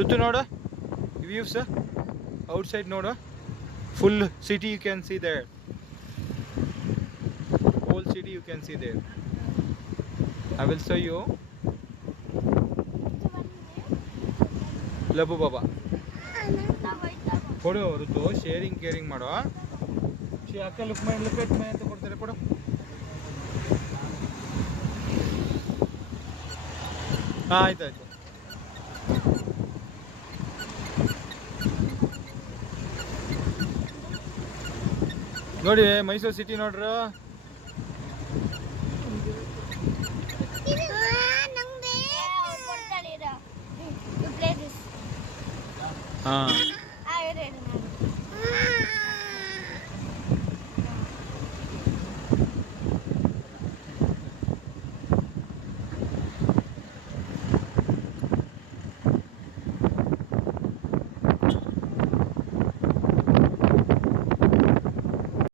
ಋತು ನೋಡು views outside ನೋಡು full city you can see there whole city you can see there. I will show you. ಲಬು ಬಾಬಾ ಕೊಡು ಋತು sharing caring ಮಾಡೋ ಅಕ್ಕ ಲುಕ್ ಮೈ ಲುಪೇಟ್ ಮೈ ಅಂತ ಕೊಡ್ತಾರೆ ಕೊಡು ಹಾಂ ಆಯ್ತಾಯ್ತು ನೋಡಿ ಮೈಸೂರು ಸಿಟಿ ನೋಡ್ರು ಹಾಂ